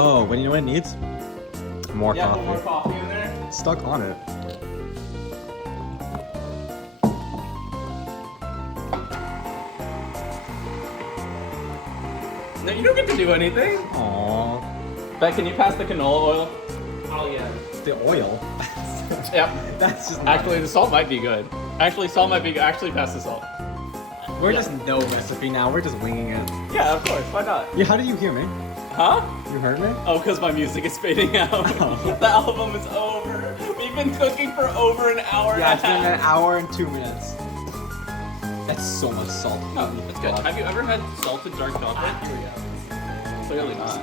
Oh, when you know what it needs? More Yeah, coffee. put more coffee in there. It's stuck on it. No, you don't get to do anything. Aww. Bet, can you pass the canola oil? Oh yeah. The oil. Yep. That's just Actually, the salt might be good. Actually, salt might be good. Actually, pass the salt. We're yeah. just no recipe now. We're just winging it. Yeah, of course. Why not? Yeah, how did you hear me? Huh? You heard me? Oh, because my music is fading out. Oh. The album is over. We've been cooking for over an hour Yeah, and it's a been half. an hour and 2 minutes. That's so much salt. Oh, that's good. Have you ever had salted dark chocolate? Clearly not.